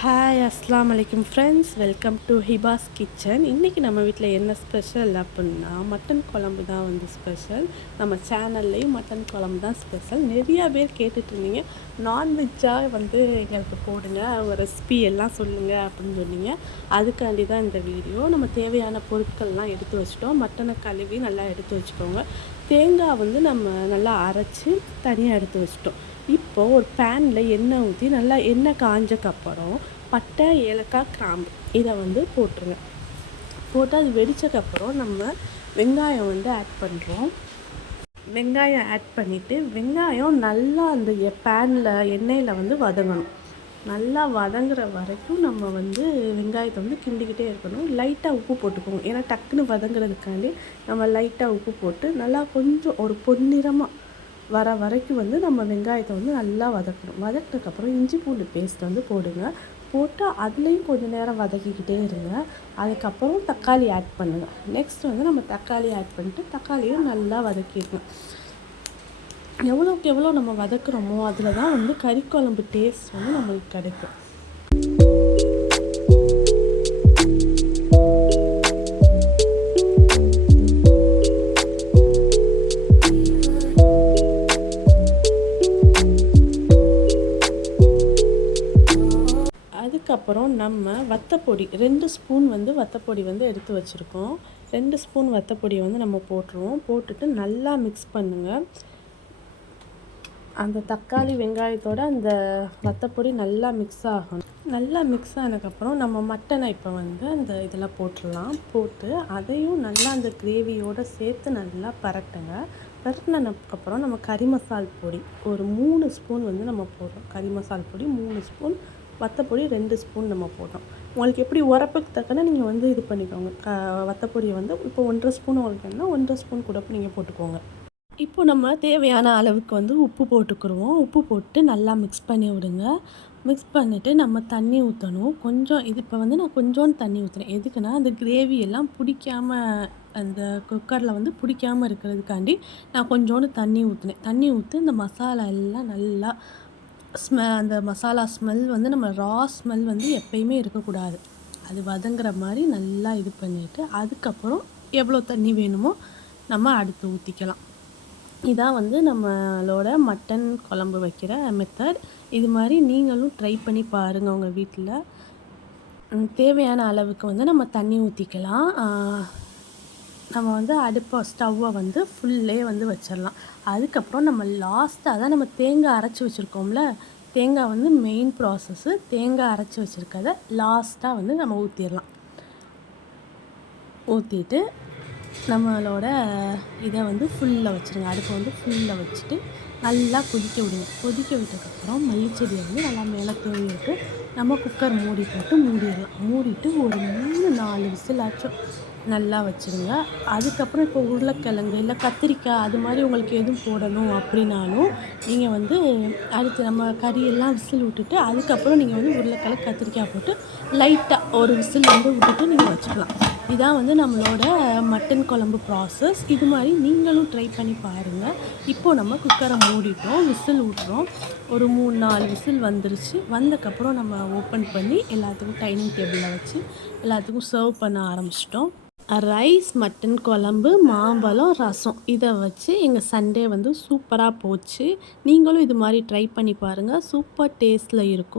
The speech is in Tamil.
ஹாய் அஸ்லாம் வலைக்கம் ஃப்ரெண்ட்ஸ், வெல்கம் டு ஹிபாஸ் கிச்சன். இன்றைக்கி நம்ம வீட்டில் என்ன ஸ்பெஷல் அப்படின்னா மட்டன் குழம்பு தான் வந்து ஸ்பெஷல். நம்ம சேனல்லையும் மட்டன் குழம்பு தான் ஸ்பெஷல். நிறையா பேர் கேட்டுட்ருந்தீங்க, நான்வெஜ்ஜாக வந்து எங்களுக்கு போடுங்க, அவங்க ரெசிபி எல்லாம் சொல்லுங்கள் அப்படின்னு சொன்னீங்க. அதுக்காண்டி தான் இந்த வீடியோ. நம்ம தேவையான பொருட்கள்லாம் எடுத்து வச்சுட்டோம். மட்டனை கழுவி நல்லா எடுத்து வச்சுக்கோங்க. தேங்காய் வந்து நம்ம நல்லா அரைச்சி தனியாக எடுத்து வச்சுட்டோம். இப்போது ஒரு பேனில் எண்ணெய் ஊற்றி நல்லா எண்ணெய் காஞ்சக்கப்புறம் பட்டை, ஏலக்காய், கிராம்பு இதை வந்து போட்டுருங்க. போட்டு அது வெடித்தக்கப்புறம் நம்ம வெங்காயம் வந்து ஆட் பண்ணுறோம். வெங்காயம் ஆட் பண்ணிவிட்டு வெங்காயம் நல்லா அந்த பேனில் எண்ணெயில் வந்து வதங்கணும். நல்லா வதங்குற வரைக்கும் நம்ம வந்து வெங்காயத்தை வந்து கிண்டிக்கிட்டே இருக்கணும். லைட்டாக உப்பு போட்டுக்கோங்க, ஏன்னா டக்குன்னு வதங்குறதுக்காண்டி நம்ம லைட்டாக உப்பு போட்டு நல்லா கொஞ்சம் ஒரு பொன்னிறமாக வர வரைக்கும் வந்து நம்ம வெங்காயத்தை வந்து நல்லா வதக்கணும். வதக்கினதுக்கப்புறம் இஞ்சி பூண்டு பேஸ்ட் வந்து போடுங்க. போட்டு அதுலேயும் கொஞ்சம் நேரம் வதக்கிக்கிட்டே இருங்க. அதுக்கப்புறம் தக்காளி ஆட் பண்ணுங்கள். நெக்ஸ்ட் வந்து நம்ம தக்காளி ஆட் பண்ணிட்டு தக்காளியும் நல்லா வதக்கிடணும். எவ்வளோக்கு எவ்வளோ நம்ம வதக்குறோமோ அதில் தான் வந்து கறிக்குழம்பு டேஸ்ட் வந்து நம்மளுக்கு கிடைக்கும். அதுக்கப்புறம் நம்ம வத்தப்பொடி 2 ஸ்பூன் வந்து வத்தப்பொடி வந்து எடுத்து வச்சுருக்கோம். 2 ஸ்பூன் வத்தப்பொடியை வந்து நம்ம போட்டுருவோம். போட்டுட்டு நல்லா மிக்ஸ் பண்ணுங்கள். அந்த தக்காளி வெங்காயத்தோட அந்த வத்தப்பொடி நல்லா மிக்ஸ் ஆகணும். நல்லா மிக்ஸ் ஆனதுக்கப்புறம் நம்ம மட்டனை இப்போ வந்து அந்த இதில் போட்டுடலாம். போட்டு அதையும் நல்லா அந்த கிரேவியோடு சேர்த்து நல்லா பரட்டுங்க. பரட்டினதுக்கப்புறம் நம்ம கறி மசால் பொடி ஒரு 3 ஸ்பூன் வந்து நம்ம போடுறோம். கறி மசால் பொடி 3 ஸ்பூன், வத்தப்பொடி 2 ஸ்பூன் நம்ம போட்டோம். உங்களுக்கு எப்படி உரப்புக்கு தக்கன நீங்கள் வந்து இது பண்ணிக்கோங்க. வத்தப்பொடியை வந்து இப்போ 1.5 ஸ்பூன் உங்களுக்கு 1.5 ஸ்பூன் கூட நீங்கள் போட்டுக்கோங்க. இப்போ நம்ம தேவையான அளவுக்கு வந்து உப்பு போட்டுக்கிடுவோம். உப்பு போட்டு நல்லா மிக்ஸ் பண்ணி விடுங்க. மிக்ஸ் பண்ணிவிட்டு நம்ம தண்ணி ஊற்றணும். கொஞ்சம் இது இப்போ வந்து நான் கொஞ்சோண்டு தண்ணி ஊற்றுறேன். எதுக்குன்னா அந்த கிரேவி எல்லாம் பிடிக்காமல், அந்த குக்கரில் வந்து பிடிக்காமல் இருக்கிறதுக்காண்டி நான் கொஞ்சோண்டு தண்ணி ஊற்றினேன். தண்ணி ஊற்றி இந்த மசாலா எல்லாம் நல்லா அந்த மசாலா ஸ்மெல் வந்து நம்ம ஸ்மெல் வந்து எப்பயுமே இருக்கக்கூடாது. அது வதங்குற மாதிரி நல்லா இது பண்ணிவிட்டு அதுக்கப்புறம் எவ்வளோ தண்ணி வேணுமோ நம்ம அடுத்து ஊற்றிக்கலாம். இதான் வந்து நம்மளோட மட்டன் குழம்பு வைக்கிற மெத்தட். இது மாதிரி நீங்களும் ட்ரை பண்ணி பாருங்கள் உங்கள் வீட்டில். தேவையான அளவுக்கு வந்து நம்ம தண்ணி ஊற்றிக்கலாம். நம்ம வந்து ஸ்டவ்வை வந்து ஃபுல்லே வந்து வச்சிடலாம். அதுக்கப்புறம் நம்ம லாஸ்ட்டாக தான் நம்ம தேங்காய் அரைச்சி வச்சுருக்கோம்ல, தேங்காய் வந்து மெயின் ப்ராசஸ்ஸு. தேங்காய் அரைச்சி வச்சுருக்கதை லாஸ்ட்டாக வந்து நம்ம ஊற்றிடலாம். ஊற்றிட்டு நம்மளோட இதை வந்து ஃபுல்லில் வச்சுருங்க. அடுப்பை வந்து ஃபுல்லில் வச்சுட்டு நல்லா கொதிக்க விடுங்க. கொதிக்க விட்டதுக்கப்புறம் மல்லிச்செடியை வந்து நல்லா மேலே தூவி விட்டு நம்ம குக்கர் மூடி போட்டு மூடிடலாம். மூடிட்டு ஒரு 3-4 விசிலாச்சும் நல்லா வச்சுருங்க. அதுக்கப்புறம் இப்போ உருளைக்கிழங்கு இல்லை கத்திரிக்காய் அது மாதிரி உங்களுக்கு எதுவும் போடணும் அப்படின்னாலும் நீங்கள் வந்து அடுத்து நம்ம கறியெல்லாம் விசில் விட்டுட்டு அதுக்கப்புறம் நீங்கள் வந்து உருளைக்கிழங்கு கத்திரிக்காய் போட்டு லைட்டாக ஒரு விசில் வந்து விட்டுட்டு நீங்கள் வச்சுக்கலாம். இதான் வந்து நம்மளோட மட்டன் குழம்பு ப்ராசஸ். இது மாதிரி நீங்களும் ட்ரை பண்ணி பாருங்கள். இப்போது நம்ம குக்கரை மூடிட்டோம், விசில் விட்றோம். ஒரு 3-4 விசில் வந்துருச்சு. வந்தக்கப்புறம் நம்ம ஓப்பன் பண்ணி எல்லாத்துக்கும் டைனிங் டேபிளில் வச்சு எல்லாத்துக்கும் சர்வ் பண்ண ஆரம்பிச்சிட்டோம். ரைஸ், மட்டன் குழம்பு, மாம்பழம், ரசம் இதை வச்சு எங்கள் சண்டே வந்து சூப்பராக போச்சு. நீங்களும் இது மாதிரி ட்ரை பண்ணி பாருங்கள். சூப்பர் டேஸ்ட்டில் இருக்கும்.